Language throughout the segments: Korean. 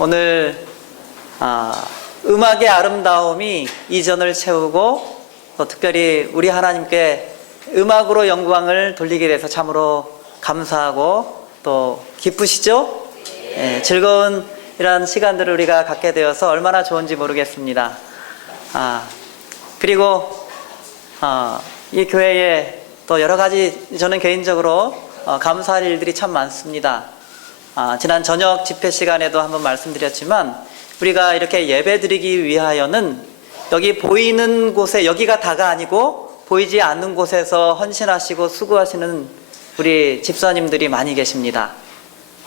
오늘 음악의 아름다움이 이전을 채우고 또 특별히 우리 하나님께 음악으로 영광을 돌리게 돼서 참으로 감사하고 또 기쁘시죠? 네, 즐거운 이런 시간들을 우리가 갖게 되어서 얼마나 좋은지 모르겠습니다. 그리고 이 교회에 또 여러 가지 저는 개인적으로 감사할 일들이 참 많습니다. 지난 저녁 집회 시간에도 한번 말씀드렸지만 우리가 이렇게 예배 드리기 위하여는 여기 보이는 곳에, 여기가 다가 아니고 보이지 않는 곳에서 헌신하시고 수고하시는 우리 집사님들이 많이 계십니다.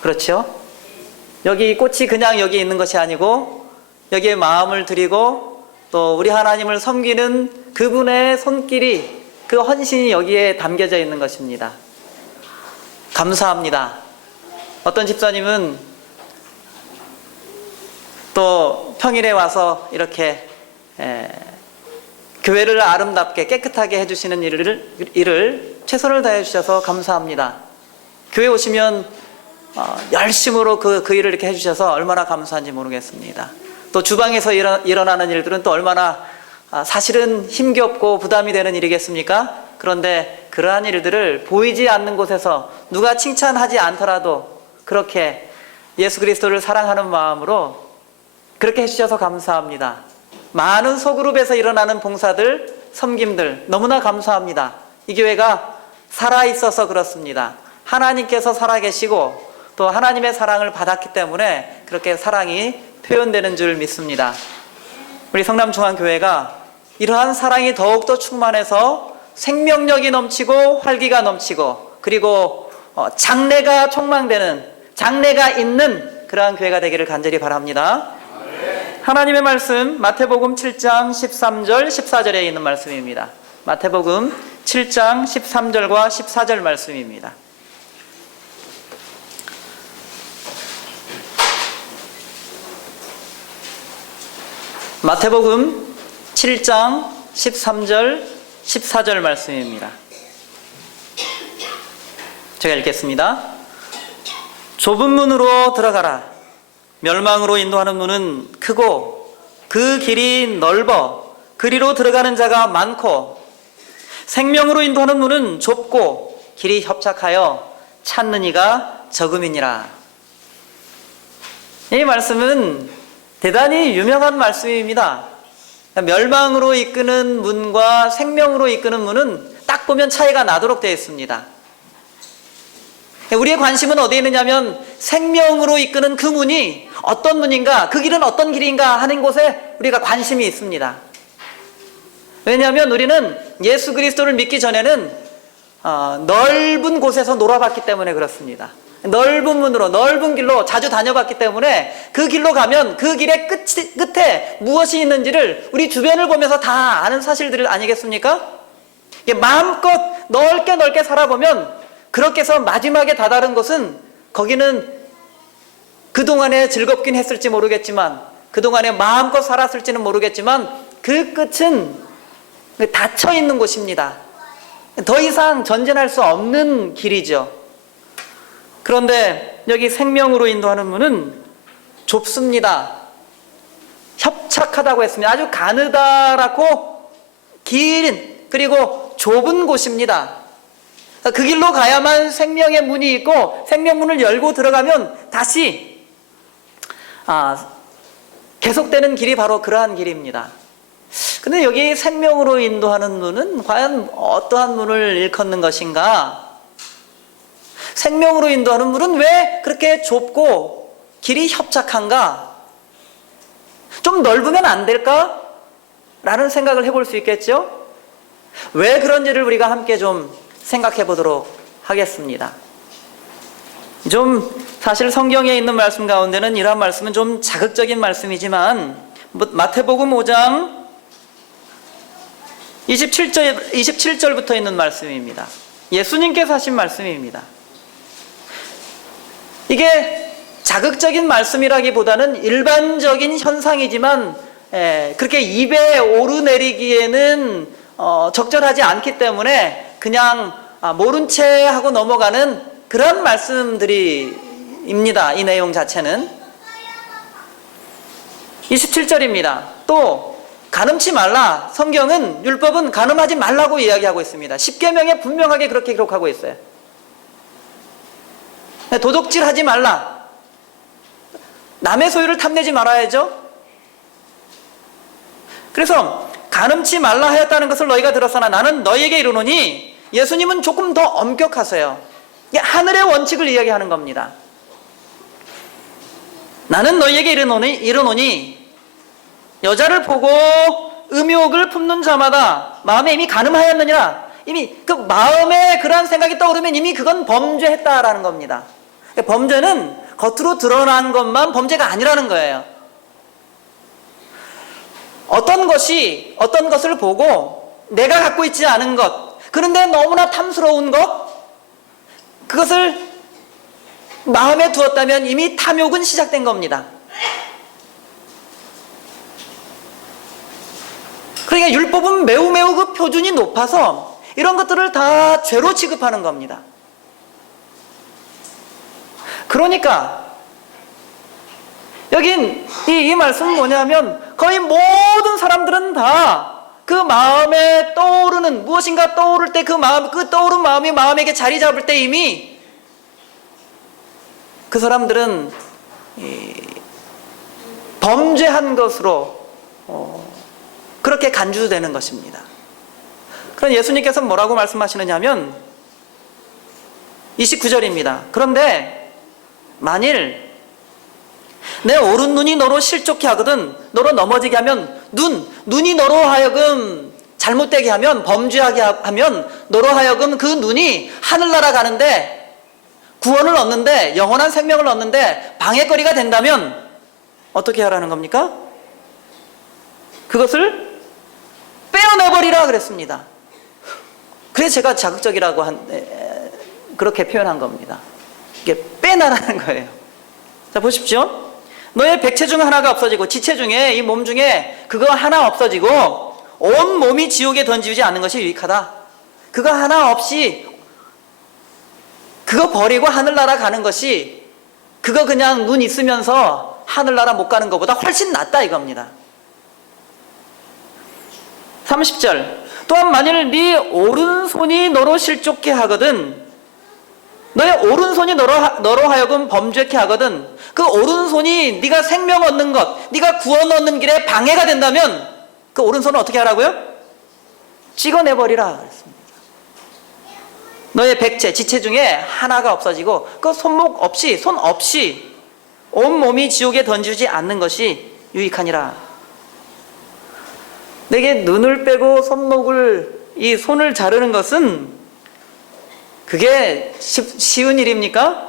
그렇죠? 여기 꽃이 그냥 여기 있는 것이 아니고 여기에 마음을 드리고 또 우리 하나님을 섬기는 그분의 손길이, 그 헌신이 여기에 담겨져 있는 것입니다. 감사합니다. 어떤 집사님은 또 평일에 와서 이렇게 교회를 아름답게 깨끗하게 해주시는 일을 최선을 다해 주셔서 감사합니다. 교회 오시면 열심으로 그 일을 이렇게 해주셔서 얼마나 감사한지 모르겠습니다. 또 주방에서 일어나는 일들은 또 얼마나 사실은 힘겹고 부담이 되는 일이겠습니까? 그런데 그러한 일들을 보이지 않는 곳에서 누가 칭찬하지 않더라도 그렇게 예수 그리스도를 사랑하는 마음으로 그렇게 해주셔서 감사합니다. 많은 소그룹에서 일어나는 봉사들, 섬김들 너무나 감사합니다. 이 교회가 살아있어서 그렇습니다. 하나님께서 살아계시고 또 하나님의 사랑을 받았기 때문에 그렇게 사랑이 표현되는 줄 믿습니다. 우리 성남중앙교회가 이러한 사랑이 더욱더 충만해서 생명력이 넘치고 활기가 넘치고 그리고 장래가 촉망되는, 장래가 있는 그러한 교회가 되기를 간절히 바랍니다. 하나님의 말씀 마태복음 7장 13절 14절에 있는 말씀입니다. 마태복음 7장 13절과 14절 말씀입니다. 마태복음 7장 13절 14절 말씀입니다. 제가 읽겠습니다. 좁은 문으로 들어가라. 멸망으로 인도하는 문은 크고 그 길이 넓어 그리로 들어가는 자가 많고 생명으로 인도하는 문은 좁고 길이 협착하여 찾는 이가 적음이니라. 이 말씀은 대단히 유명한 말씀입니다. 멸망으로 이끄는 문과 생명으로 이끄는 문은 딱 보면 차이가 나도록 되어 있습니다. 우리의 관심은 어디에 있느냐면 생명으로 이끄는 그 문이 어떤 문인가, 그 길은 어떤 길인가 하는 곳에 우리가 관심이 있습니다. 왜냐하면 우리는 예수 그리스도를 믿기 전에는 넓은 곳에서 놀아봤기 때문에 그렇습니다. 넓은 문으로, 넓은 길로 자주 다녀봤기 때문에 그 길로 가면 그 길의 끝에 무엇이 있는지를 우리 주변을 보면서 다 아는 사실들 아니겠습니까? 마음껏 넓게 살아보면 그렇게 해서 마지막에 다다른 곳은, 거기는 그동안에 즐겁긴 했을지 모르겠지만 그동안에 마음껏 살았을지는 모르겠지만 그 끝은 닫혀 있는 곳입니다. 더 이상 전진할 수 없는 길이죠. 그런데 여기 생명으로 인도하는 문은 좁습니다. 협착하다고 했습니다. 아주 가느다랗고 긴, 그리고 좁은 곳입니다. 그 길로 가야만 생명의 문이 있고 생명문을 열고 들어가면 다시 계속되는 길이 바로 그러한 길입니다. 근데 여기 생명으로 인도하는 문은 과연 어떠한 문을 일컫는 것인가? 생명으로 인도하는 문은 왜 그렇게 좁고 길이 협착한가? 좀 넓으면 안 될까? 라는 생각을 해볼 수 있겠죠? 왜 그런지를 우리가 함께 좀 생각해 보도록 하겠습니다. 좀 사실 성경에 있는 말씀 가운데는 이러한 말씀은 좀 자극적인 말씀이지만 마태복음 5장 27절부터 있는 말씀입니다. 예수님께서 하신 말씀입니다. 이게 자극적인 말씀이라기보다는 일반적인 현상이지만 그렇게 입에 오르내리기에는 적절하지 않기 때문에 그냥 모른 채 하고 넘어가는 그런 말씀들입니다. 이 내용 자체는. 27절입니다. 또 간음치 말라. 성경은 율법은 간음하지 말라고 이야기하고 있습니다. 십계명에 분명하게 그렇게 기록하고 있어요. 도둑질하지 말라. 남의 소유를 탐내지 말아야죠. 그래서 간음치 말라 하였다는 것을 너희가 들었으나 나는 너희에게 이르노니, 예수님은 조금 더 엄격하세요. 이게 하늘의 원칙을 이야기하는 겁니다. 나는 너희에게 이르노니 여자를 보고 음욕을 품는 자마다 마음에 이미 간음하였느니라. 이미 그 마음에 그러한 생각이 떠오르면 이미 그건 범죄했다라는 겁니다. 범죄는 겉으로 드러난 것만 범죄가 아니라는 거예요. 어떤 것을 보고 내가 갖고 있지 않은 것, 그런데 너무나 탐스러운 것, 그것을 마음에 두었다면 이미 탐욕은 시작된 겁니다. 그러니까 율법은 매우 그 표준이 높아서 이런 것들을 다 죄로 취급하는 겁니다. 그러니까 여긴 이 말씀은 뭐냐면, 거의 모든 사람들은 다 그 마음에 떠오르는 무엇인가 떠오를 때 그 떠오른 마음이 마음에게 자리 잡을 때 이미 그 사람들은 범죄한 것으로 그렇게 간주되는 것입니다. 그럼 예수님께서 뭐라고 말씀하시느냐면 29절입니다. 그런데 만일 내 오른 눈이 너로 실족케 하거든, 너로 넘어지게 하면, 눈이 너로 하여금 잘못되게 하면, 범죄하게 하면, 너로 하여금 그 눈이 하늘나라 가는데 구원을 얻는데, 영원한 생명을 얻는데 방해거리가 된다면 어떻게 하라는 겁니까? 그것을 빼어내버리라 그랬습니다. 그래서 제가 자극적이라고 그렇게 표현한 겁니다. 이게 빼놔라는 거예요. 자, 보십시오. 너의 백체 중 하나가 없어지고, 지체 중에, 이 몸 중에 그거 하나 없어지고 온 몸이 지옥에 던지지 않는 것이 유익하다. 그거 하나 없이 그거 버리고 하늘나라 가는 것이, 그거 그냥 눈 있으면서 하늘나라 못 가는 것보다 훨씬 낫다 이겁니다. 30절. 또한 만일 네 오른손이 너로 실족케 하거든, 너의 오른손이 너로 하여금 범죄케 하거든, 그 오른손이 네가 생명 얻는 것, 네가 구원 얻는 길에 방해가 된다면 그 오른손은 어떻게 하라고요? 찍어내버리라 그랬습니다. 너의 백체, 지체 중에 하나가 없어지고 그 손 없이 온 몸이 지옥에 던지지 않는 것이 유익하니라. 내게 눈을 빼고 이 손을 자르는 것은 그게 쉬운 일입니까?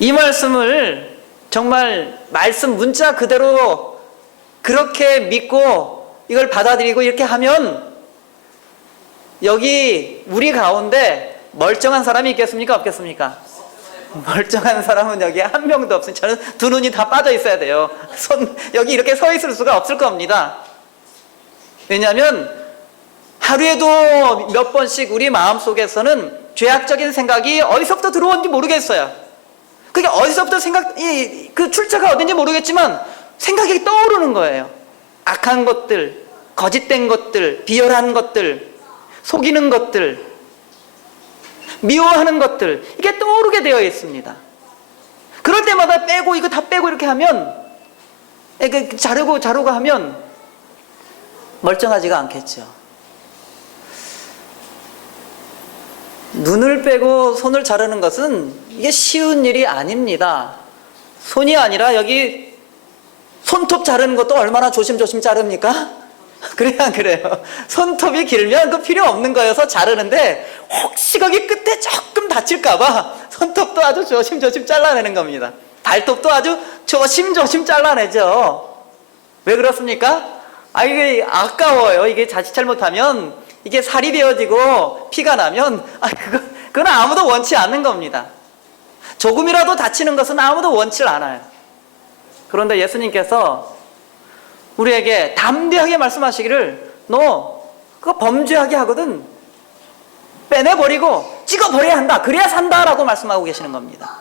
이 말씀을 정말 말씀 문자 그대로 그렇게 믿고 이걸 받아들이고 이렇게 하면 여기 우리 가운데 멀쩡한 사람이 있겠습니까? 없겠습니까? 멀쩡한 사람은 여기 한 명도 없으니 저는 두 눈이 다 빠져 있어야 돼요. 여기 이렇게 서 있을 수가 없을 겁니다. 왜냐하면 하루에도 몇 번씩 우리 마음속에서는 죄악적인 생각이 어디서부터 들어온지 모르겠어요. 그게 어디서부터 그 출처가 어딘지 모르겠지만 생각이 떠오르는 거예요. 악한 것들, 거짓된 것들, 비열한 것들, 속이는 것들, 미워하는 것들, 이게 떠오르게 되어 있습니다. 그럴 때마다 빼고 이거 다 빼고 이렇게 하면, 자르고 하면 멀쩡하지가 않겠죠. 눈을 빼고 손을 자르는 것은 이게 쉬운 일이 아닙니다. 손이 아니라 여기 손톱 자르는 것도 얼마나 조심조심 자릅니까? 그래요, 안 그래요? 손톱이 길면 그 필요 없는 거여서 자르는데 혹시 거기 끝에 조금 다칠까봐 손톱도 아주 조심조심 잘라내는 겁니다. 발톱도 아주 조심조심 잘라내죠. 왜 그렇습니까? 이게 아까워요. 이게 자칫 잘못하면 이게 살이 베어지고 피가 나면 그건 아무도 원치 않는 겁니다. 조금이라도 다치는 것은 아무도 원치 않아요. 그런데 예수님께서 우리에게 담대하게 말씀하시기를, 너 그거 범죄하게 하거든 빼내버리고 찍어버려야 한다, 그래야 산다라고 말씀하고 계시는 겁니다.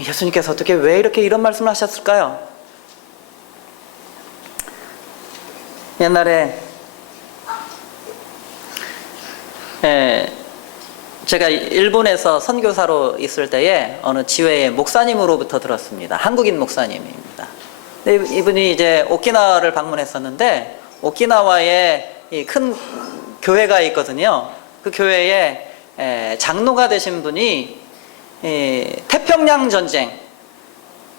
예수님께서 어떻게 왜 이렇게 이런 말씀을 하셨을까요? 옛날에 제가 일본에서 선교사로 있을 때에 어느 지회의 목사님으로부터 들었습니다. 한국인 목사님입니다. 이분이 이제 오키나와를 방문했었는데 오키나와에 이 큰 교회가 있거든요. 그 교회에 장로가 되신 분이 태평양 전쟁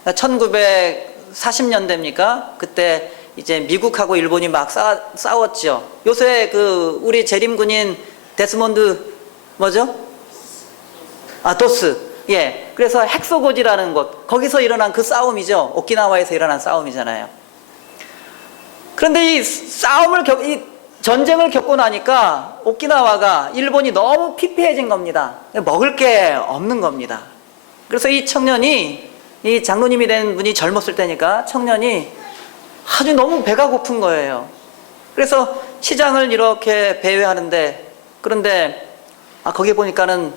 1940년대입니까? 그때 이제 미국하고 일본이 막 싸웠죠. 요새 그 우리 재림군인 데스몬드 뭐죠? 도스. 예. 그래서 핵소고지라는 곳, 거기서 일어난 그 싸움이죠. 오키나와에서 일어난 싸움이잖아요. 그런데 이 전쟁을 겪고 나니까 오키나와가 일본이 너무 피폐해진 겁니다. 먹을 게 없는 겁니다. 그래서 이 청년이, 이 장로님이 된 분이 젊었을 때니까 청년이 아주 너무 배가 고픈 거예요. 그래서 시장을 이렇게 배회하는데, 그런데 거기 보니까는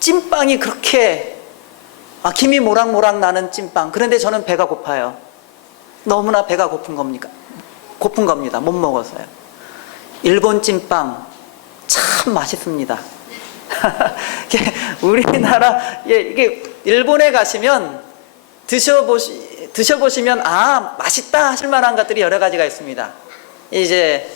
찐빵이 그렇게 김이 모락모락 나는 찐빵. 그런데 저는 배가 고파요. 너무나 배가 고픈 겁니다. 못 먹어서요. 일본 찐빵 참 맛있습니다. 우리나라 이게 일본에 가시면 드셔보시면 맛있다 하실 만한 것들이 여러 가지가 있습니다. 이제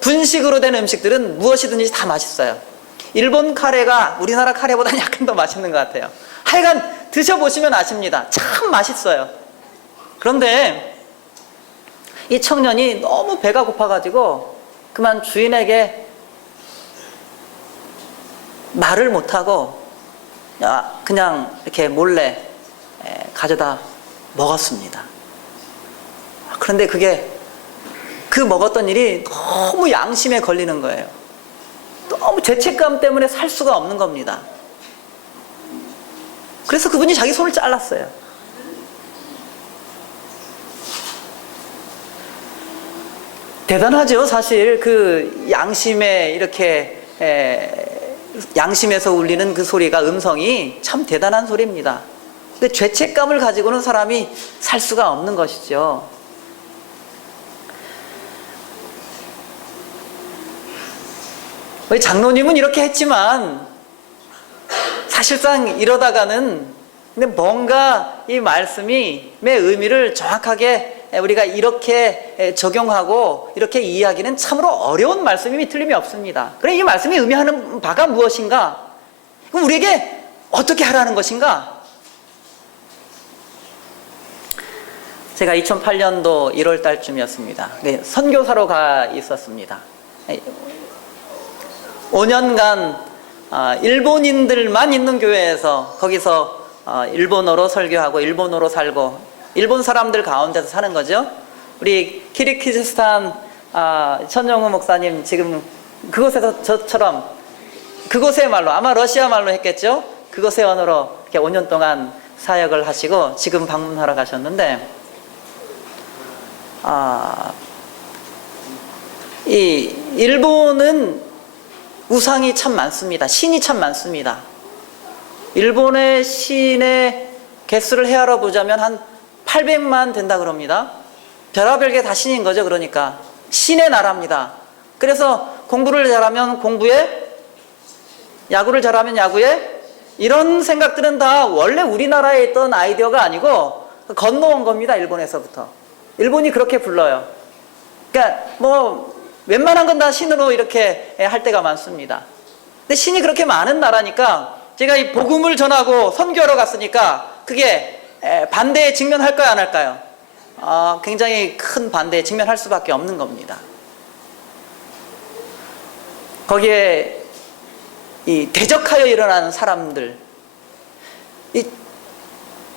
분식으로 된 음식들은 무엇이든지 다 맛있어요. 일본 카레가 우리나라 카레보다 약간 더 맛있는 것 같아요. 하여간 드셔보시면 아십니다. 참 맛있어요. 그런데 이 청년이 너무 배가 고파가지고 그만 주인에게 말을 못하고 그냥 이렇게 몰래 가져다 먹었습니다. 그런데 그 먹었던 일이 너무 양심에 걸리는 거예요. 너무 죄책감 때문에 살 수가 없는 겁니다. 그래서 그분이 자기 손을 잘랐어요. 대단하죠. 사실 그 양심에 이렇게 양심에서 울리는 그 소리가, 음성이 참 대단한 소리입니다. 근데 죄책감을 가지고는 사람이 살 수가 없는 것이죠. 우리 장로님은 이렇게 했지만 사실상 이러다가는 근데 뭔가 이 말씀의 의미를 정확하게 우리가 이렇게 적용하고 이렇게 이해하기는 참으로 어려운 말씀임이 틀림이 없습니다. 그래, 이 말씀이 의미하는 바가 무엇인가? 그럼 우리에게 어떻게 하라는 것인가? 제가 2008년도 1월 달쯤이었습니다. 선교사로 가 있었습니다. 5년간 일본인들만 있는 교회에서 거기서 일본어로 설교하고 일본어로 살고 일본 사람들 가운데서 사는 거죠. 우리 키르기즈스탄 천영우 목사님 지금 그곳에서 저처럼 그곳의 말로, 아마 러시아 말로 했겠죠. 그곳의 언어로 이렇게 5년 동안 사역을 하시고 지금 방문하러 가셨는데 이 일본은 우상이 참 많습니다. 신이 참 많습니다. 일본의 신의 개수를 헤아려 보자면 한 800만 된다 그럽니다. 별하별 게 다 신인 거죠. 그러니까 신의 나라입니다. 그래서 공부를 잘하면 공부에, 야구를 잘하면 야구에, 이런 생각들은 다 원래 우리나라에 있던 아이디어가 아니고 건너온 겁니다. 일본에서부터. 일본이 그렇게 불러요. 그러니까 뭐 웬만한 건 다 신으로 이렇게 할 때가 많습니다. 근데 신이 그렇게 많은 나라니까 제가 이 복음을 전하고 선교하러 갔으니까 그게 반대에 직면할까요, 안 할까요? 굉장히 큰 반대에 직면할 수밖에 없는 겁니다. 거기에 이 대적하여 일어나는 사람들, 이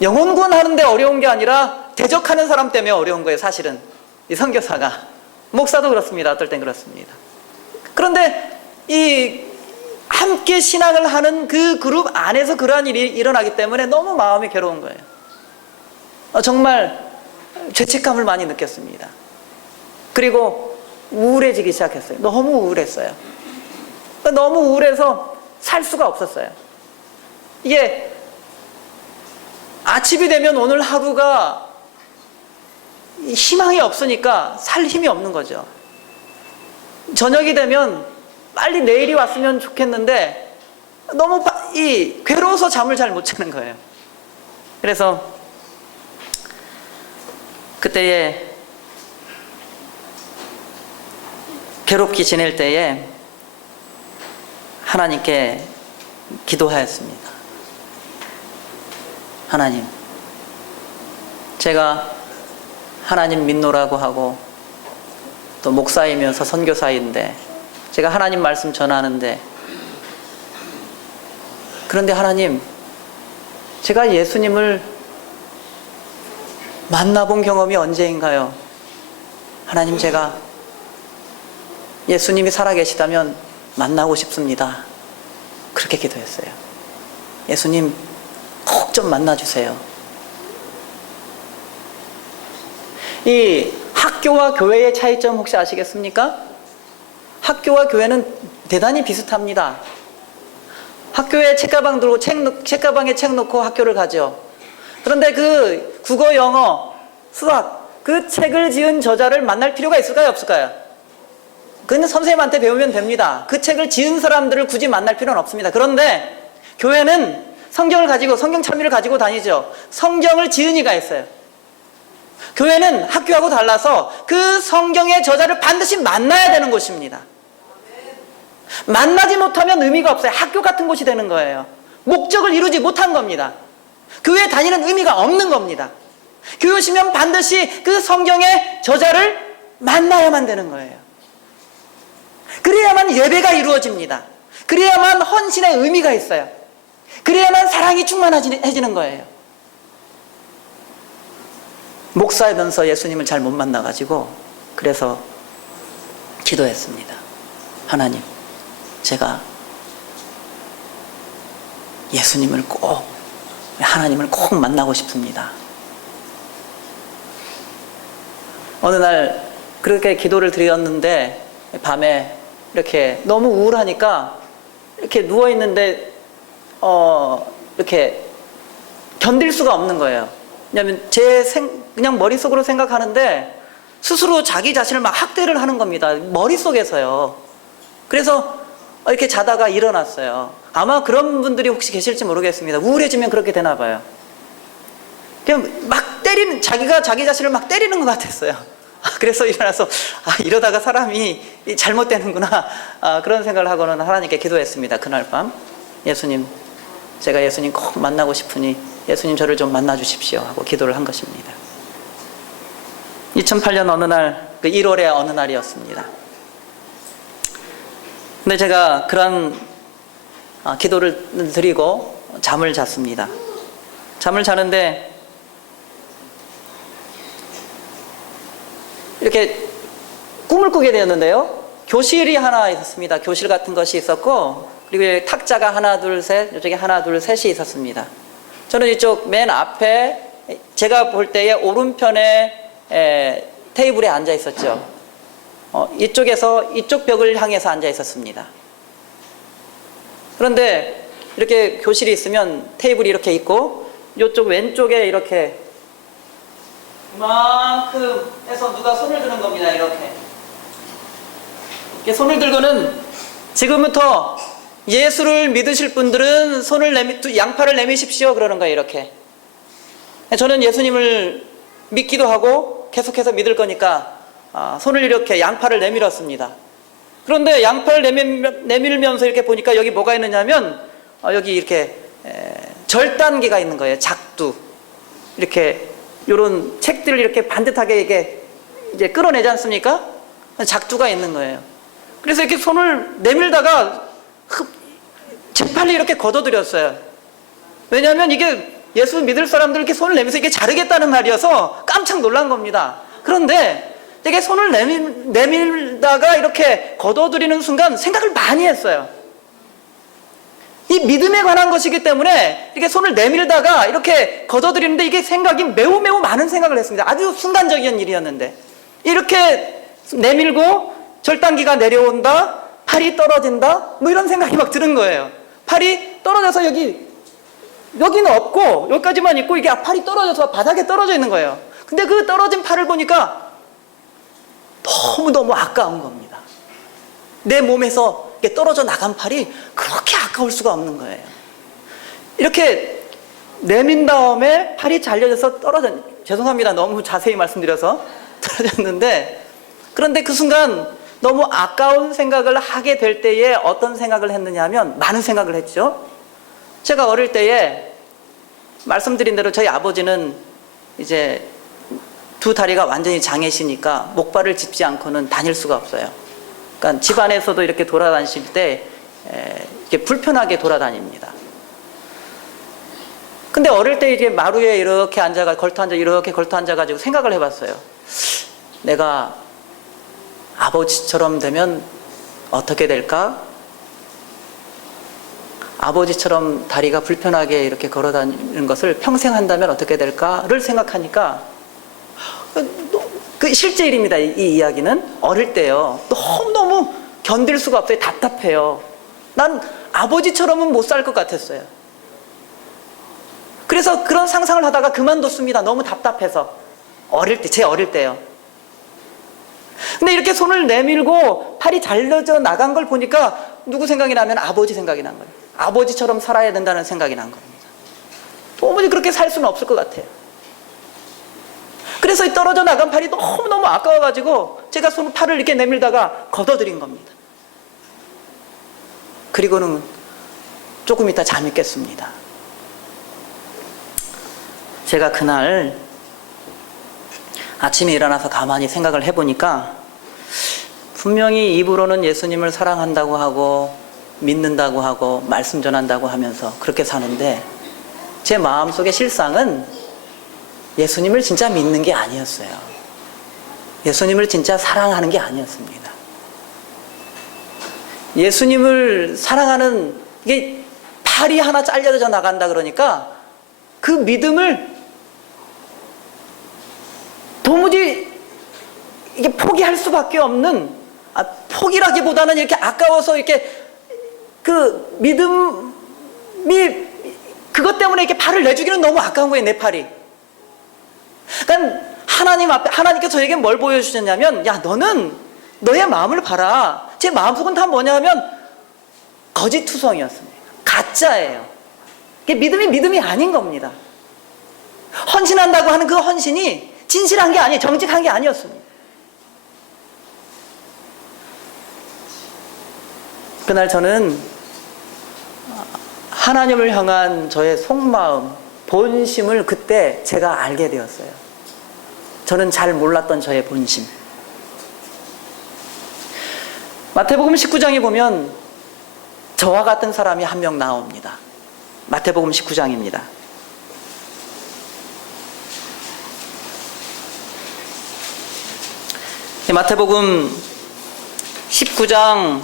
영혼 구원하는데 어려운 게 아니라 대적하는 사람 때문에 어려운 거예요. 사실은 이 선교사가, 목사도 그렇습니다. 어떨 땐 그렇습니다. 그런데 이 함께 신앙을 하는 그 그룹 안에서 그러한 일이 일어나기 때문에 너무 마음이 괴로운 거예요. 정말 죄책감을 많이 느꼈습니다. 그리고 우울해지기 시작했어요. 너무 우울했어요. 너무 우울해서 살 수가 없었어요. 이게 아침이 되면 오늘 하루가 희망이 없으니까 살 힘이 없는 거죠. 저녁이 되면 빨리 내일이 왔으면 좋겠는데 너무 괴로워서 잠을 잘 못 자는 거예요. 그래서 그때에 괴롭게 지낼 때에 하나님께 기도하였습니다. 하나님, 제가 하나님 믿노라고 하고 또 목사이면서 선교사인데 제가 하나님 말씀 전하는데, 그런데 하나님, 제가 예수님을 만나본 경험이 언제인가요? 하나님, 제가 예수님이 살아계시다면 만나고 싶습니다. 그렇게 기도했어요. 예수님 꼭 좀 만나주세요. 이 학교와 교회의 차이점 혹시 아시겠습니까? 학교와 교회는 대단히 비슷합니다. 학교에 책가방 들고 책가방에 책 놓고 학교를 가죠. 그런데 그 국어, 영어, 수학 그 책을 지은 저자를 만날 필요가 있을까요, 없을까요? 그건 선생님한테 배우면 됩니다. 그 책을 지은 사람들을 굳이 만날 필요는 없습니다. 그런데 교회는 성경을 가지고, 성경 찬미를 가지고 다니죠. 성경을 지은 이가 있어요. 교회는 학교하고 달라서 그 성경의 저자를 반드시 만나야 되는 곳입니다. 만나지 못하면 의미가 없어요. 학교 같은 곳이 되는 거예요. 목적을 이루지 못한 겁니다. 교회에 다니는 의미가 없는 겁니다. 교회 오시면 반드시 그 성경의 저자를 만나야만 되는 거예요. 그래야만 예배가 이루어집니다. 그래야만 헌신의 의미가 있어요. 그래야만 사랑이 충만해지는 거예요. 목사이면서 예수님을 잘 못 만나가지고 그래서 기도했습니다. 하나님, 제가 예수님을 꼭, 하나님을 꼭 만나고 싶습니다. 어느 날 그렇게 기도를 드렸는데 밤에 이렇게 너무 우울하니까 이렇게 누워있는데 이렇게 견딜 수가 없는 거예요. 왜냐하면 그냥 머릿속으로 생각하는데 스스로 자기 자신을 막 학대를 하는 겁니다. 머릿속에서요. 그래서 이렇게 자다가 일어났어요. 아마 그런 분들이 혹시 계실지 모르겠습니다. 우울해지면 그렇게 되나 봐요. 그냥 막 자기가 자기 자신을 막 때리는 것 같았어요. 그래서 일어나서 이러다가 사람이 잘못되는구나, 그런 생각을 하고는 하나님께 기도했습니다. 그날 밤, 예수님, 제가 예수님 꼭 만나고 싶으니 예수님 저를 좀 만나 주십시오 하고 기도를 한 것입니다. 2008년 어느 날, 1월의 어느 날이었습니다. 근데 제가 그런 기도를 드리고 잠을 잤습니다. 잠을 자는데 이렇게 꿈을 꾸게 되었는데요. 교실이 하나 있었습니다. 교실 같은 것이 있었고, 그리고 탁자가 하나 둘 셋, 이쪽에 하나 둘 셋이 있었습니다. 저는 이쪽 맨 앞에, 제가 볼 때의 오른편에 테이블에 앉아 있었죠. 이쪽에서 이쪽 벽을 향해서 앉아 있었습니다. 그런데 이렇게 교실이 있으면 테이블이 이렇게 있고 이쪽 왼쪽에 이렇게 이만큼 해서 누가 손을 드는 겁니다. 이렇게 손을 들고는 지금부터 예수를 믿으실 분들은 양팔을 내미십시오 그러는 거예요. 이렇게. 저는 예수님을 믿기도 하고 계속해서 믿을 거니까 손을 이렇게 양팔을 내밀었습니다. 그런데 양팔을 내밀면서 이렇게 보니까 여기 뭐가 있느냐면 여기 이렇게 절단기가 있는 거예요. 작두. 이렇게 요런 책들을 이렇게 반듯하게 이제 끌어내지 않습니까? 작두가 있는 거예요. 그래서 이렇게 손을 내밀다가 재빨리 이렇게 걷어들였어요. 왜냐하면 이게 예수 믿을 사람들 이렇게 손을 내밀면서 이게 자르겠다는 말이어서 깜짝 놀란 겁니다. 그런데 이게 손을 내밀다가 이렇게 걷어들이는 순간 생각을 많이 했어요. 이 믿음에 관한 것이기 때문에 이렇게 손을 내밀다가 이렇게 걷어들이는데 이게 생각이 매우 많은 생각을 했습니다. 아주 순간적인 일이었는데 이렇게 내밀고 절단기가 내려온다, 팔이 떨어진다, 뭐 이런 생각이 막 드는 거예요. 팔이 떨어져서 여기 여기는 없고 여기까지만 있고 이게 팔이 떨어져서 바닥에 떨어져 있는 거예요. 근데 그 떨어진 팔을 보니까 너무너무 아까운 겁니다. 내 몸에서 이렇게 떨어져 나간 팔이 그렇게 아까울 수가 없는 거예요. 이렇게 내민 다음에 팔이 잘려져서 죄송합니다. 너무 자세히 말씀드려서 떨어졌는데, 그런데 그 순간 너무 아까운 생각을 하게 될 때에 어떤 생각을 했느냐 하면 많은 생각을 했죠. 제가 어릴 때에 말씀드린 대로 저희 아버지는 이제 두 다리가 완전히 장애시니까 목발을 짚지 않고는 다닐 수가 없어요. 그러니까 집안에서도 이렇게 돌아다니실 때 이렇게 불편하게 돌아다닙니다. 근데 어릴 때 이제 마루에 이렇게 이렇게 걸터 앉아가지고 생각을 해봤어요. 내가 아버지처럼 되면 어떻게 될까? 아버지처럼 다리가 불편하게 이렇게 걸어 다니는 것을 평생 한다면 어떻게 될까를 생각하니까, 그 실제 일입니다. 이 이야기는 어릴 때요. 너무너무 견딜 수가 없어요. 답답해요. 난 아버지처럼은 못 살 것 같았어요. 그래서 그런 상상을 하다가 그만뒀습니다. 너무 답답해서. 제 어릴 때요. 근데 이렇게 손을 내밀고 팔이 잘려져 나간 걸 보니까 누구 생각이 나면 아버지 생각이 난 거예요. 아버지처럼 살아야 된다는 생각이 난 겁니다. 도무지 그렇게 살 수는 없을 것 같아요. 그래서 이 떨어져 나간 팔이 너무너무 아까워가지고 제가 팔을 이렇게 내밀다가 걷어들인 겁니다. 그리고는 조금 있다 잠이 깼습니다. 제가 그날 아침에 일어나서 가만히 생각을 해보니까 분명히 입으로는 예수님을 사랑한다고 하고 믿는다고 하고 말씀 전한다고 하면서 그렇게 사는데 제 마음속의 실상은 예수님을 진짜 믿는 게 아니었어요. 예수님을 진짜 사랑하는 게 아니었습니다. 예수님을 사랑하는 이게 팔이 하나 잘려져 나간다 그러니까 그 믿음을 도무지 이게 포기할 수밖에 없는, 포기라기보다는 이렇게 아까워서 이렇게 그 믿음이 그것 때문에 이렇게 팔을 내주기는 너무 아까운 거예요. 내 팔이. 그러니까 하나님 앞에, 하나님께서 저에게 뭘 보여주셨냐면, 야 너는 너의 마음을 봐라. 제 마음속은 다 뭐냐 하면 거짓투성이었습니다. 가짜예요. 이게 믿음이 아닌 겁니다. 헌신한다고 하는 그 헌신이 진실한 게 아니에요. 정직한 게 아니었습니다. 그날 저는 하나님을 향한 저의 속마음, 본심을 그때 제가 알게 되었어요. 저는 잘 몰랐던 저의 본심. 마태복음 19장에 보면 저와 같은 사람이 한 명 나옵니다. 마태복음 19장입니다. 마태복음 19장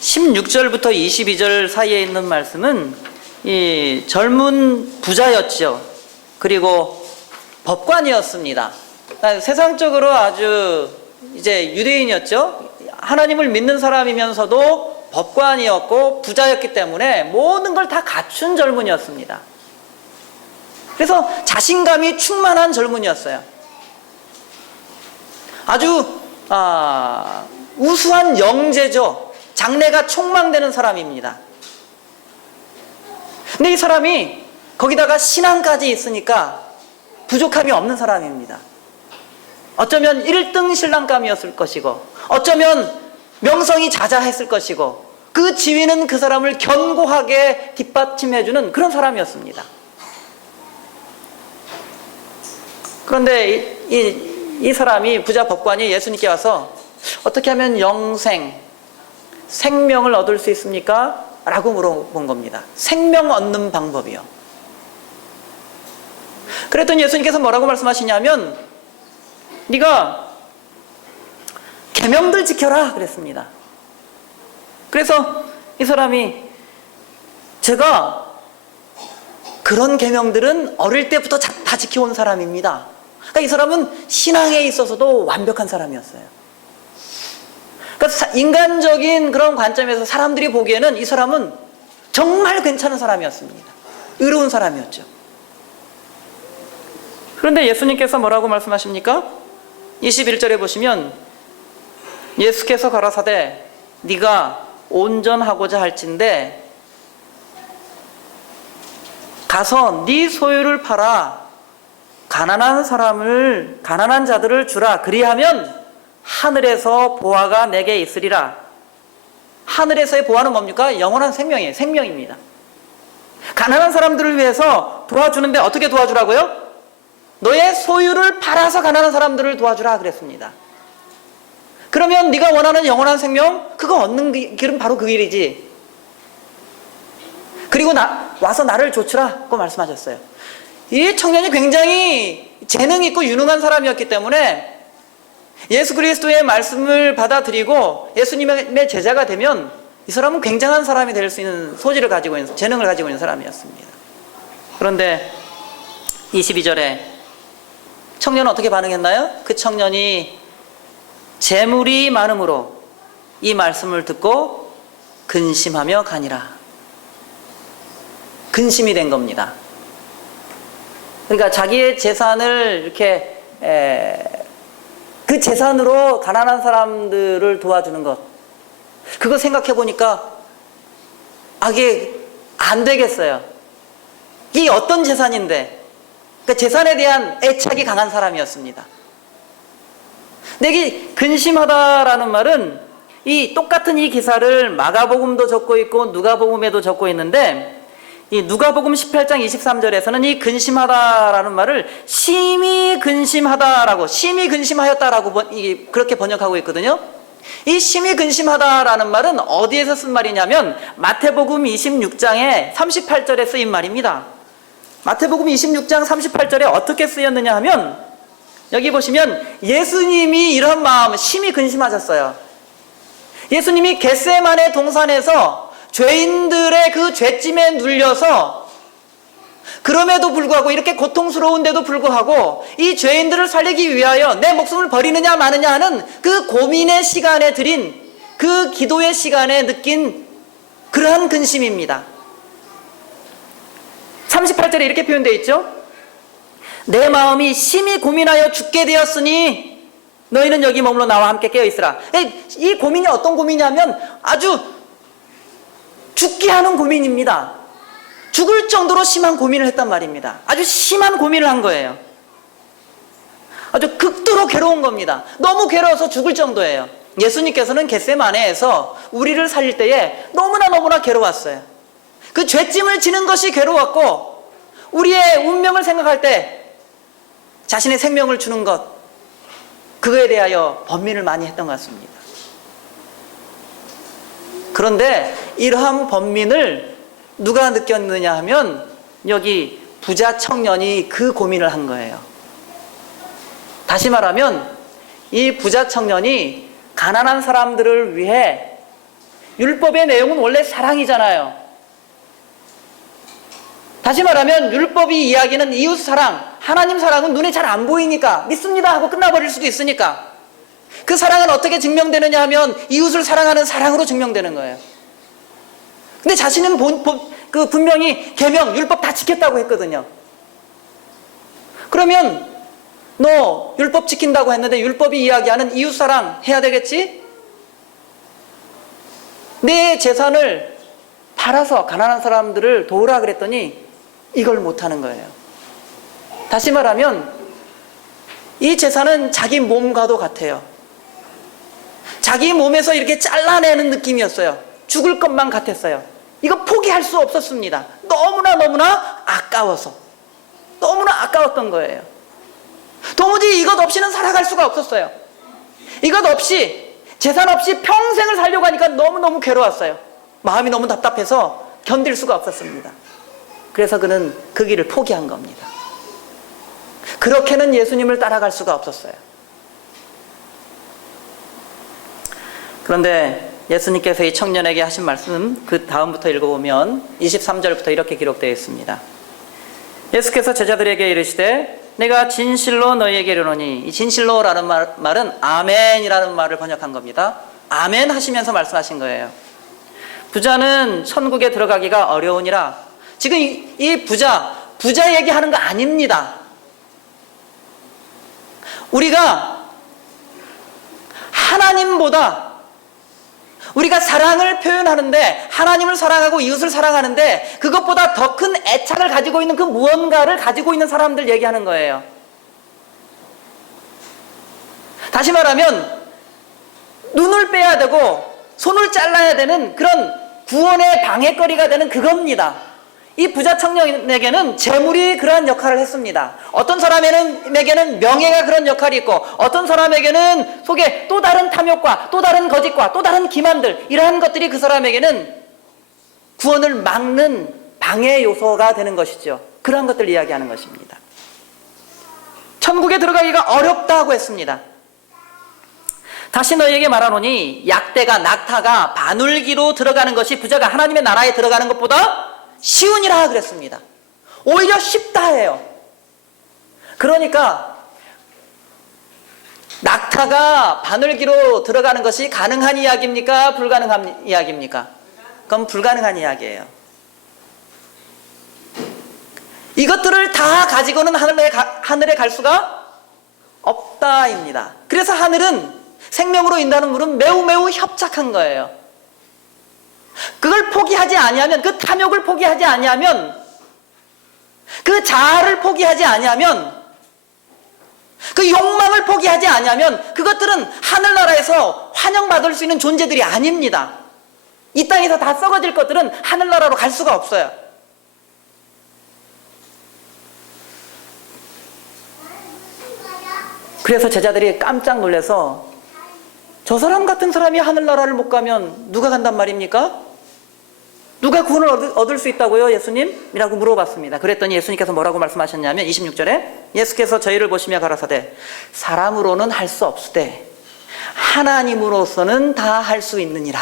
16절부터 22절 사이에 있는 말씀은 이 젊은 부자였죠. 그리고 법관이었습니다. 세상적으로 아주 이제 유대인이었죠. 하나님을 믿는 사람이면서도 법관이었고 부자였기 때문에 모든 걸 다 갖춘 젊은이였습니다. 그래서 자신감이 충만한 젊은이였어요. 아주 우수한 영재죠. 장래가 촉망되는 사람입니다. 근데 이 사람이 거기다가 신앙까지 있으니까 부족함이 없는 사람입니다. 어쩌면 1등 신랑감이었을 것이고, 어쩌면 명성이 자자했을 것이고, 그 지위는 그 사람을 견고하게 뒷받침해주는 그런 사람이었습니다. 그런데 이 사람이, 부자 법관이 예수님께 와서 어떻게 하면 생명을 얻을 수 있습니까? 라고 물어본 겁니다. 생명 얻는 방법이요. 그랬더니 예수님께서 뭐라고 말씀하시냐면, 네가 계명들 지켜라 그랬습니다. 그래서 이 사람이, 제가 그런 계명들은 어릴 때부터 다 지켜온 사람입니다. 그러니까 이 사람은 신앙에 있어서도 완벽한 사람이었어요. 그러니까 인간적인 그런 관점에서 사람들이 보기에는 이 사람은 정말 괜찮은 사람이었습니다. 의로운 사람이었죠. 그런데 예수님께서 뭐라고 말씀하십니까? 21절에 보시면 예수께서 가라사대 네가 온전하고자 할진대 가서 네 소유를 팔아 가난한 자들을 주라. 그리하면 하늘에서 보화가 내게 있으리라. 하늘에서의 보화는 뭡니까? 영원한 생명이에요. 생명입니다. 가난한 사람들을 위해서 도와주는데 어떻게 도와주라고요? 너의 소유를 팔아서 가난한 사람들을 도와주라 그랬습니다. 그러면 네가 원하는 영원한 생명, 그거 얻는 길은 바로 그 길이지. 그리고 와서 나를 조추라고 말씀하셨어요. 이 청년이 굉장히 재능 있고 유능한 사람이었기 때문에 예수 그리스도의 말씀을 받아들이고 예수님의 제자가 되면 이 사람은 굉장한 사람이 될 수 있는 소질을 가지고 있는, 재능을 가지고 있는 사람이었습니다. 그런데 22절에 청년은 어떻게 반응했나요? 그 청년이 재물이 많음으로 이 말씀을 듣고 근심하며 가니라. 근심이 된 겁니다. 그러니까 자기의 재산을 이렇게 그 재산으로 가난한 사람들을 도와주는 것, 그거 생각해 보니까 이게 안 되겠어요. 이게 어떤 재산인데? 그러니까 재산에 대한 애착이 강한 사람이었습니다. 근데 이 근심하다라는 말은 이 똑같은 이 기사를 마가복음도 적고 있고 누가복음에도 적고 있는데 이 누가복음 18장 23절에서는 이 근심하다라는 말을 심히 근심하다라고, 심히 근심하였다라고 그렇게 번역하고 있거든요. 이 심히 근심하다라는 말은 어디에서 쓴 말이냐면 마태복음 26장에 38절에 쓰인 말입니다. 마태복음 26장 38절에 어떻게 쓰였느냐 하면 여기 보시면 예수님이 이런 마음 심히 근심하셨어요. 예수님이 겟세마네 동산에서 죄인들의 그 죄짐에 눌려서 그럼에도 불구하고 이렇게 고통스러운데도 불구하고 이 죄인들을 살리기 위하여 내 목숨을 버리느냐 마느냐 하는 그 고민의 시간에 들인 그 기도의 시간에 느낀 그러한 근심입니다. 38절에 이렇게 표현되어 있죠. 내 마음이 심히 고민하여 죽게 되었으니 너희는 여기 머물러 나와 함께 깨어 있으라. 이 고민이 어떤 고민이냐면 아주 죽게 하는 고민입니다. 죽을 정도로 심한 고민을 했단 말입니다. 아주 심한 고민을 한 거예요. 아주 극도로 괴로운 겁니다. 너무 괴로워서 죽을 정도예요. 예수님께서는 겟세마네에서 우리를 살릴 때에 너무나 괴로웠어요. 그 죄짐을 지는 것이 괴로웠고 우리의 운명을 생각할 때 자신의 생명을 주는 것, 그거에 대하여 번민을 많이 했던 것 같습니다. 그런데 이러한 번민을 누가 느꼈느냐 하면 여기 부자 청년이 그 고민을 한 거예요. 다시 말하면 이 부자 청년이 가난한 사람들을 위해, 율법의 내용은 원래 사랑이잖아요. 다시 말하면 율법이 이야기는 이웃 사랑, 하나님 사랑은 눈에 잘 안 보이니까 믿습니다 하고 끝나버릴 수도 있으니까 그 사랑은 어떻게 증명되느냐 하면 이웃을 사랑하는 사랑으로 증명되는 거예요. 근데 자신은 분명히 계명, 율법 다 지켰다고 했거든요. 그러면 너 율법 지킨다고 했는데 율법이 이야기하는 이웃 사랑 해야 되겠지? 내 재산을 팔아서 가난한 사람들을 도우라 그랬더니 이걸 못하는 거예요. 다시 말하면 이 재산은 자기 몸과도 같아요. 자기 몸에서 이렇게 잘라내는 느낌이었어요. 죽을 것만 같았어요. 이거 포기할 수 없었습니다. 너무나 아까워서. 너무나 아까웠던 거예요. 도무지 이것 없이는 살아갈 수가 없었어요. 이것 없이, 재산 없이 평생을 살려고 하니까 너무너무 괴로웠어요. 마음이 너무 답답해서 견딜 수가 없었습니다. 그래서 그는 그 길을 포기한 겁니다. 그렇게는 예수님을 따라갈 수가 없었어요. 그런데 예수님께서 이 청년에게 하신 말씀, 그 다음부터 읽어보면 23절부터 이렇게 기록되어 있습니다. 예수께서 제자들에게 이르시되 내가 진실로 너희에게 이르노니, 이 진실로라는 말은 아멘이라는 말을 번역한 겁니다. 아멘 하시면서 말씀하신 거예요. 부자는 천국에 들어가기가 어려우니라. 지금 이 부자 얘기하는 거 아닙니다. 우리가 하나님보다 우리가 사랑을 표현하는데, 하나님을 사랑하고 이웃을 사랑하는데 그것보다 더 큰 애착을 가지고 있는 그 무언가를 가지고 있는 사람들 얘기하는 거예요. 다시 말하면 눈을 빼야 되고 손을 잘라야 되는 그런 구원의 방해거리가 되는 그겁니다. 이 부자 청년에게는 재물이 그러한 역할을 했습니다. 어떤 사람에게는 명예가 그런 역할이 있고, 어떤 사람에게는 속에 또 다른 탐욕과 또 다른 거짓과 또 다른 기만들, 이러한 것들이 그 사람에게는 구원을 막는 방해 요소가 되는 것이죠. 그러한 것들을 이야기하는 것입니다. 천국에 들어가기가 어렵다고 했습니다. 다시 너희에게 말하노니 약대가 낙타가 바늘기로 들어가는 것이 부자가 하나님의 나라에 들어가는 것보다 쉬우니라 그랬습니다. 오히려 쉽다 해요. 그러니까 낙타가 바늘기로 들어가는 것이 가능한 이야기입니까? 불가능한 이야기입니까? 그건 불가능한 이야기예요. 이것들을 다 가지고는 하늘에 갈 수가 없다입니다. 그래서 하늘은, 생명으로 인도하는 물은 매우 매우 협착한 거예요. 그걸 포기하지 아니하면, 그 탐욕을 포기하지 아니하면, 그 자아를 포기하지 아니하면, 그 욕망을 포기하지 아니하면 그것들은 하늘나라에서 환영받을 수 있는 존재들이 아닙니다. 이 땅에서 다 썩어질 것들은 하늘나라로 갈 수가 없어요. 그래서 제자들이 깜짝 놀라서 저 사람 같은 사람이 하늘나라를 못 가면 누가 간단 말입니까? 누가 구원을 얻을 수 있다고요, 예수님? 이라고 물어봤습니다. 그랬더니 예수님께서 뭐라고 말씀하셨냐면 26절에 예수께서 저희를 보시며 가라사대 사람으로는 할 수 없으되 하나님으로서는 다 할 수 있느니라.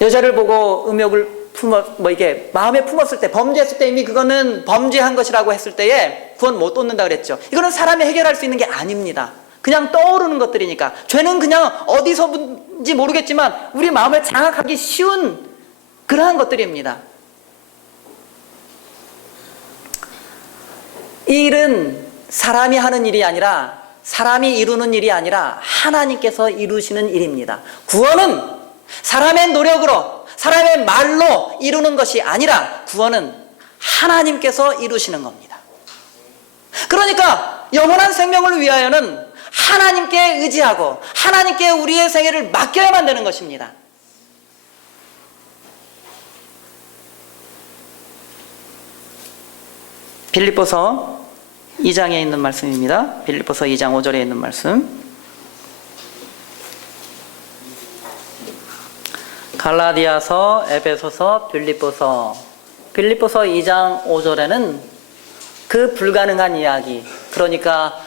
여자를 보고 음욕을 이게 마음에 품었을 때, 범죄했을 때 이미 그거는 범죄한 것이라고 했을 때에 구원 못 얻는다 그랬죠. 이거는 사람이 해결할 수 있는 게 아닙니다. 그냥 떠오르는 것들이니까. 죄는 그냥 어디서인지 모르겠지만 우리 마음을 장악하기 쉬운 그러한 것들입니다. 이 일은 사람이 하는 일이 아니라, 사람이 이루는 일이 아니라 하나님께서 이루시는 일입니다. 구원은 사람의 노력으로, 사람의 말로 이루는 것이 아니라 구원은 하나님께서 이루시는 겁니다. 그러니까 영원한 생명을 위하여는 하나님께 의지하고 하나님께 우리의 생애를 맡겨야만 되는 것입니다. 빌립보서 2장에 있는 말씀입니다. 빌립보서 2장 5절에 있는 말씀. 갈라디아서, 에베소서, 빌립보서 2장 5절에는 그 불가능한 이야기, 그러니까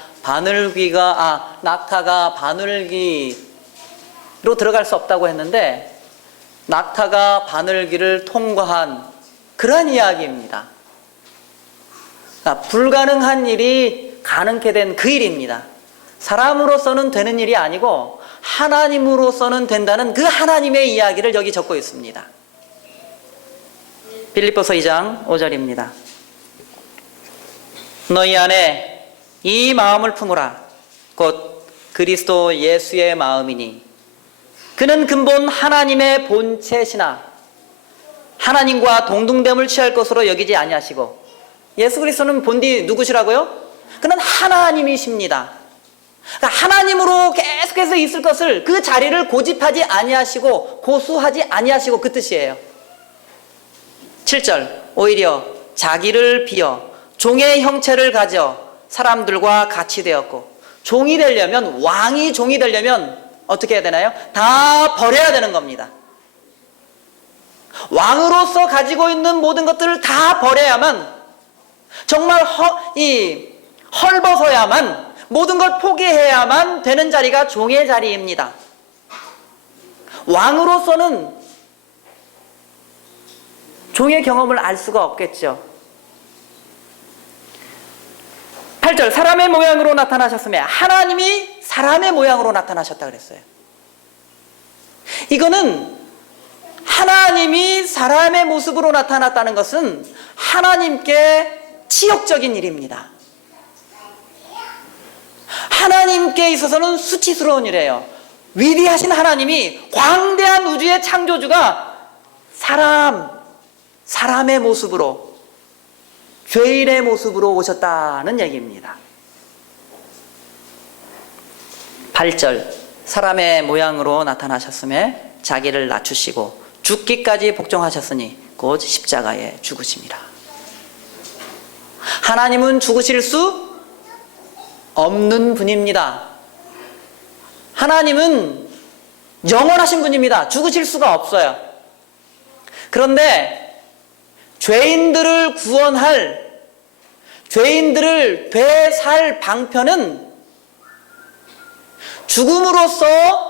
낙타가 바늘기로 들어갈 수 없다고 했는데 낙타가 바늘기를 통과한 그러한 이야기입니다. 그러니까 불가능한 일이 가능케 된 그 일입니다. 사람으로서는 되는 일이 아니고 하나님으로서는 된다는 그 하나님의 이야기를 여기 적고 있습니다. 빌립보서 2장 5절입니다. 너희 안에 이 마음을 품으라. 곧 그리스도 예수의 마음이니 그는 근본 하나님의 본체시나 하나님과 동등됨을 취할 것으로 여기지 아니하시고, 예수 그리스도는 본디 누구시라고요? 그는 하나님이십니다. 그러니까 하나님으로 계속해서 있을 것을, 그 자리를 고집하지 아니하시고 고수하지 아니하시고, 그 뜻이에요. 7절 오히려 자기를 비어 종의 형체를 가져 사람들과 같이 되었고, 종이 되려면, 왕이 종이 되려면 어떻게 해야 되나요? 다 버려야 되는 겁니다. 왕으로서 가지고 있는 모든 것들을 다 버려야만, 정말 헐벗어야만, 모든 걸 포기해야만 되는 자리가 종의 자리입니다. 왕으로서는 종의 경험을 알 수가 없겠죠. 8절 사람의 모양으로 나타나셨으며 하나님이 사람의 모양으로 나타나셨다 그랬어요. 이거는 하나님이 사람의 모습으로 나타났다는 것은 하나님께 치욕적인 일입니다. 하나님께 있어서는 수치스러운 일이에요. 위대하신 하나님이 광대한 우주의 창조주가 사람의 모습으로, 죄인의 모습으로 오셨다는 얘기입니다. 8절, 사람의 모양으로 나타나셨음에 자기를 낮추시고 죽기까지 복종하셨으니 곧 십자가에 죽으심이라. 하나님은 죽으실 수 없는 분입니다. 하나님은 영원하신 분입니다. 죽으실 수가 없어요. 그런데 죄인들을 구원할, 죄인들을 되살 방편은 죽음으로써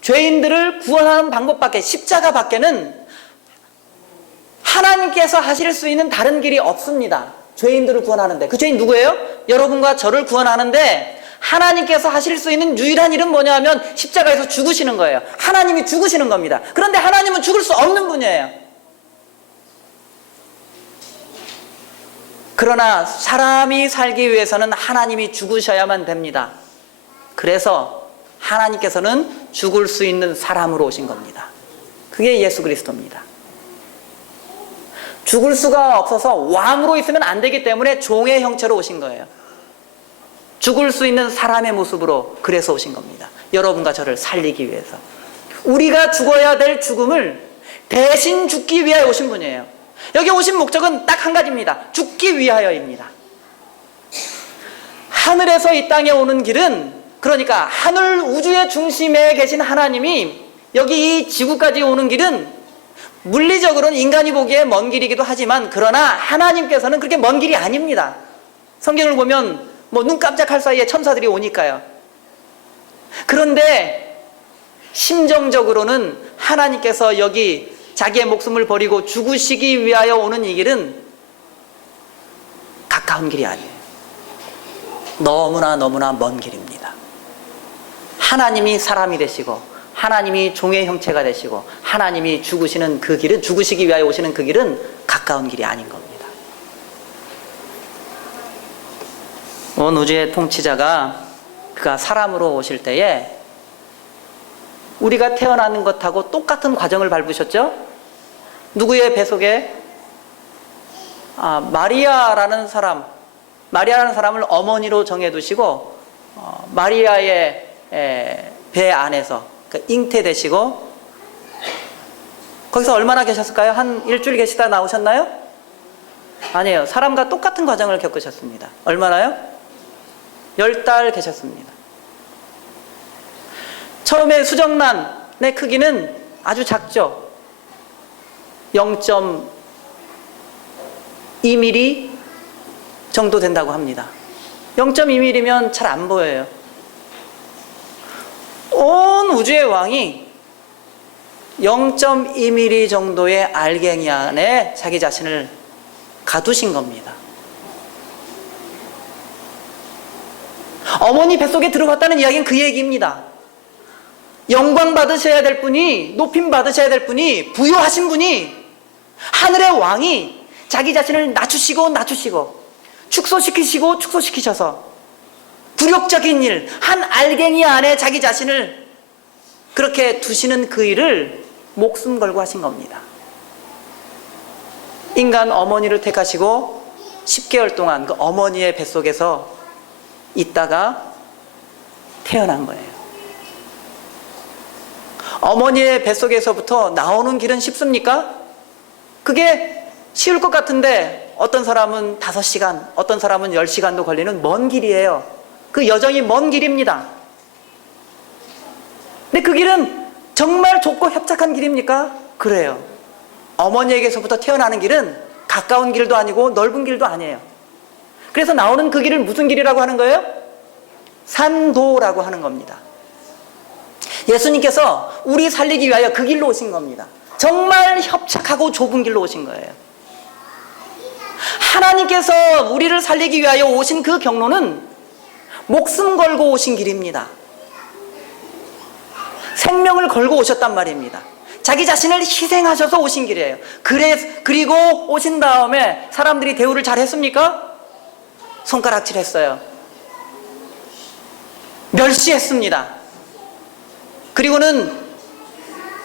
죄인들을 구원하는 방법밖에, 십자가밖에는 하나님께서 하실 수 있는 다른 길이 없습니다. 죄인들을 구원하는데. 그 죄인 누구예요? 여러분과 저를 구원하는데 하나님께서 하실 수 있는 유일한 일은 뭐냐면 십자가에서 죽으시는 거예요. 하나님이 죽으시는 겁니다. 그런데 하나님은 죽을 수 없는 분이에요. 그러나 사람이 살기 위해서는 하나님이 죽으셔야만 됩니다. 그래서 하나님께서는 죽을 수 있는 사람으로 오신 겁니다. 그게 예수 그리스도입니다. 죽을 수가 없어서 왕으로 있으면 안 되기 때문에 종의 형체로 오신 거예요. 죽을 수 있는 사람의 모습으로 그래서 오신 겁니다. 여러분과 저를 살리기 위해서. 우리가 죽어야 될 죽음을 대신 죽기 위하여 오신 분이에요. 여기 오신 목적은 딱 한 가지입니다. 죽기 위하여입니다. 하늘에서 이 땅에 오는 길은, 그러니까 하늘 우주의 중심에 계신 하나님이 여기 이 지구까지 오는 길은 물리적으로는 인간이 보기에 먼 길이기도 하지만, 그러나 하나님께서는 그렇게 먼 길이 아닙니다. 성경을 보면 눈 깜짝할 사이에 천사들이 오니까요. 그런데 심정적으로는 하나님께서 여기 자기의 목숨을 버리고 죽으시기 위하여 오는 이 길은 가까운 길이 아니에요. 너무나 먼 길입니다. 하나님이 사람이 되시고 하나님이 종의 형체가 되시고 하나님이 죽으시는 그 길은, 죽으시기 위하여 오시는 그 길은 가까운 길이 아닌 겁니다. 온 우주의 통치자가 그가 사람으로 오실 때에 우리가 태어나는 것하고 똑같은 과정을 밟으셨죠? 누구의 뱃속에? 마리아라는 사람을 어머니로 정해두시고 마리아의 배 안에서 잉태되시고, 거기서 얼마나 계셨을까요? 한 일주일 계시다 나오셨나요? 아니에요. 사람과 똑같은 과정을 겪으셨습니다. 얼마나요? 10달 계셨습니다. 처음에 수정란의 크기는 아주 작죠. 0.2mm 정도 된다고 합니다. 0.2mm면 잘 안 보여요. 온 우주의 왕이 0.2mm 정도의 알갱이 안에 자기 자신을 가두신 겁니다. 어머니 뱃속에 들어갔다는 이야기는 그 얘기입니다. 영광 받으셔야 될 분이, 높임 받으셔야 될 분이, 부요하신 분이, 하늘의 왕이 자기 자신을 낮추시고 축소시키셔서 굴욕적인 일, 한 알갱이 안에 자기 자신을 그렇게 두시는 그 일을 목숨 걸고 하신 겁니다. 인간 어머니를 택하시고 10개월 동안 그 어머니의 뱃속에서 있다가 태어난 거예요. 어머니의 뱃속에서부터 나오는 길은 쉽습니까? 그게 쉬울 것 같은데 어떤 사람은 5시간, 어떤 사람은 10시간도 걸리는 먼 길이에요. 그 여정이 먼 길입니다. 근데 그 길은 정말 좁고 협착한 길입니까? 그래요. 어머니에게서부터 태어나는 길은 가까운 길도 아니고 넓은 길도 아니에요. 그래서 나오는 그 길을 무슨 길이라고 하는 거예요? 산도라고 하는 겁니다. 예수님께서 우리 살리기 위하여 그 길로 오신 겁니다. 정말 협착하고 좁은 길로 오신 거예요. 하나님께서 우리를 살리기 위하여 오신 그 경로는 목숨 걸고 오신 길입니다. 생명을 걸고 오셨단 말입니다. 자기 자신을 희생하셔서 오신 길이에요. 그리고 오신 다음에 사람들이 대우를 잘 했습니까? 손가락질 했어요. 멸시했습니다. 그리고는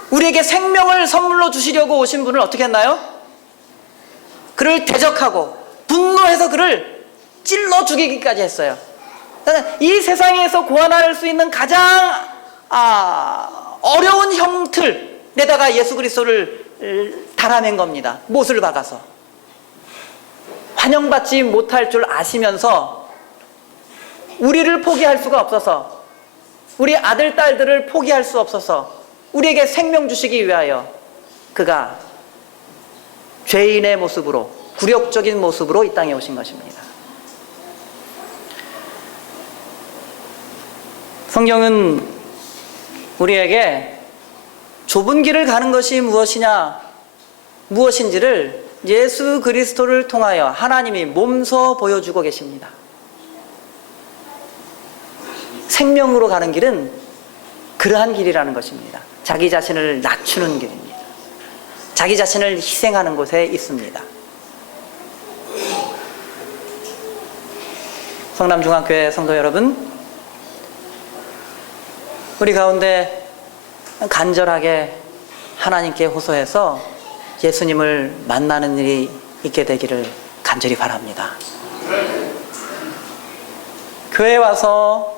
우리에게 생명을 선물로 주시려고 오신 분을 어떻게 했나요? 그를 대적하고 분노해서 그를 찔러 죽이기까지 했어요. 이 세상에서 고안할 수 있는 가장 어려운 형틀에다가 예수 그리스도를 달아낸 겁니다. 못을 박아서. 환영받지 못할 줄 아시면서 우리를 포기할 수가 없어서, 우리 아들, 딸들을 포기할 수 없어서 우리에게 생명 주시기 위하여 그가 죄인의 모습으로, 굴욕적인 모습으로 이 땅에 오신 것입니다. 성경은 우리에게 좁은 길을 가는 것이 무엇인지를 예수 그리스도를 통하여 하나님이 몸소 보여주고 계십니다. 생명으로 가는 길은 그러한 길이라는 것입니다. 자기 자신을 낮추는 길입니다. 자기 자신을 희생하는 곳에 있습니다. 성남중앙교회 성도 여러분, 우리 가운데 간절하게 하나님께 호소해서 예수님을 만나는 일이 있게 되기를 간절히 바랍니다. 교회에 와서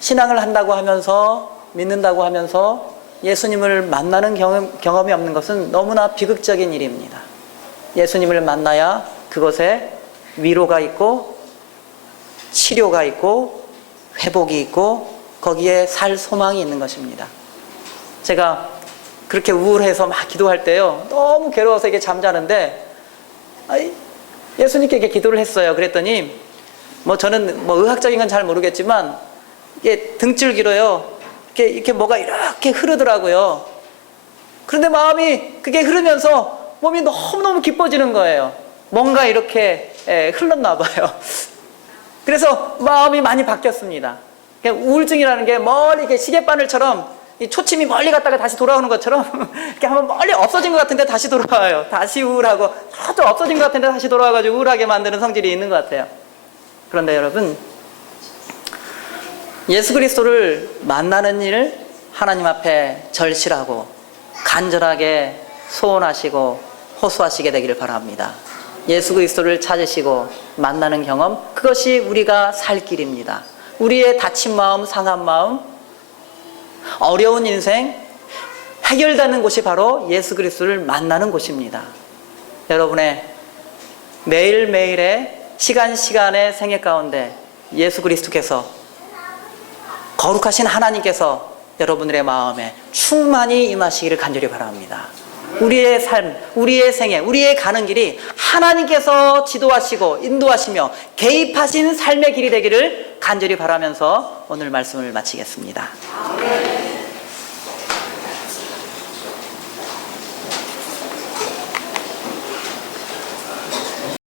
신앙을 한다고 하면서, 믿는다고 하면서 예수님을 만나는 경험이 없는 것은 너무나 비극적인 일입니다. 예수님을 만나야 그것에 위로가 있고 치료가 있고 회복이 있고 거기에 살 소망이 있는 것입니다. 제가 그렇게 우울해서 막 기도할 때요, 너무 괴로워서 이게 잠자는데 예수님께 이렇게 기도를 했어요. 그랬더니 저는 의학적인 건 잘 모르겠지만 이게 등줄기로요 이렇게 뭐가 이렇게 흐르더라고요. 그런데 마음이 그게 흐르면서 몸이 너무너무 기뻐지는 거예요. 뭔가 이렇게 흘렀나 봐요. 그래서 마음이 많이 바뀌었습니다. 우울증이라는 게 멀리 이렇게 시계바늘처럼 이 초침이 멀리 갔다가 다시 돌아오는 것처럼 이렇게 한번 멀리 없어진 것 같은데 다시 돌아와요. 다시 우울하고 또 없어진 것 같은데 다시 돌아와가지고 우울하게 만드는 성질이 있는 것 같아요. 그런데 여러분, 예수 그리스도를 만나는 일을 하나님 앞에 절실하고 간절하게 소원하시고 호소하시게 되기를 바랍니다. 예수 그리스도를 찾으시고 만나는 경험, 그것이 우리가 살 길입니다. 우리의 다친 마음, 상한 마음, 어려운 인생 해결되는 곳이 바로 예수 그리스도를 만나는 곳입니다. 여러분의 매일매일의 시간의 생애 가운데 예수 그리스도께서, 거룩하신 하나님께서 여러분들의 마음에 충만히 임하시기를 간절히 바랍니다. 우리의 삶, 우리의 생애, 우리의 가는 길이 하나님께서 지도하시고 인도하시며 개입하신 삶의 길이 되기를 간절히 바라면서 오늘 말씀을 마치겠습니다.